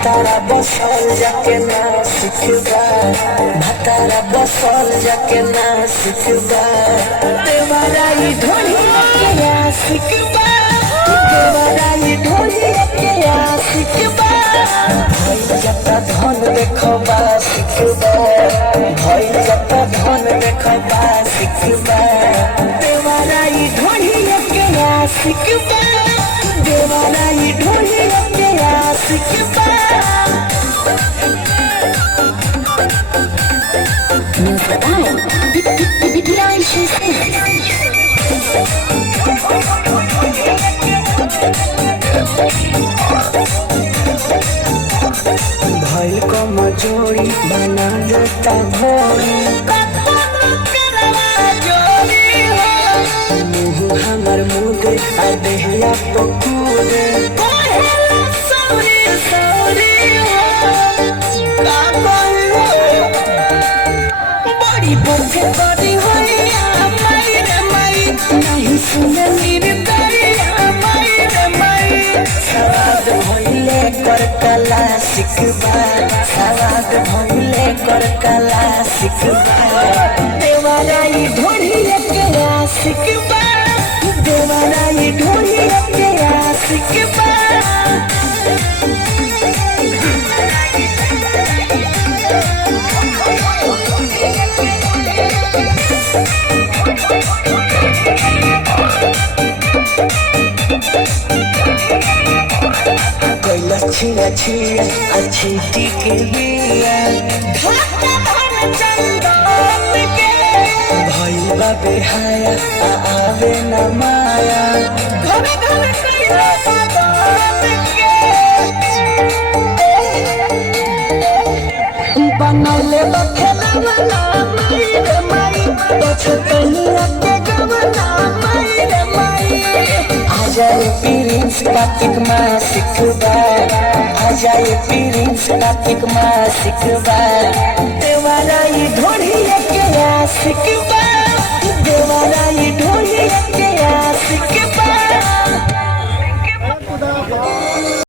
भतारा बसल जाके ना सिखबा, भतारा बसल जाके ना सिखबा, देवराई ढोलिया के ना सिखबा, देवराई ढोलिया के ना सिखबा, भइल जाता धन देखबा सिखबा, भइल जाता धन देखबा सिखबा, देवराई ढोलिया के ना सिखबा, देवराई ढोलिया के ना सिखबा। Music time. भइल कमजोरी बना देता भोरी, मुँह हमर मुदे आ देहिया पकूरे, बड़ी बच्चे बड़ी होइया माई रे माई, नहीं सुने मेरी दरिया माई रे माई, सवाद भइले कर कला सिखबा, सवाद भइले कर कला सिखबा, देवराई ढोलिया के ना सिखबा, देवराई ढोलिया के ना सिखबा। छिया छिया अच्छी टिके बिया, भइल बा बेहाया आवे न माया, बनले बा खेलवला माई रे माई, बचपनिया के गवना माई रे माई, आजाए प्रिंस कार्तिक माँ सिखबा, आजाए प्रिंस कार्तिक माँ सिखबा, देवराई ढोलिया के ना सिखबा।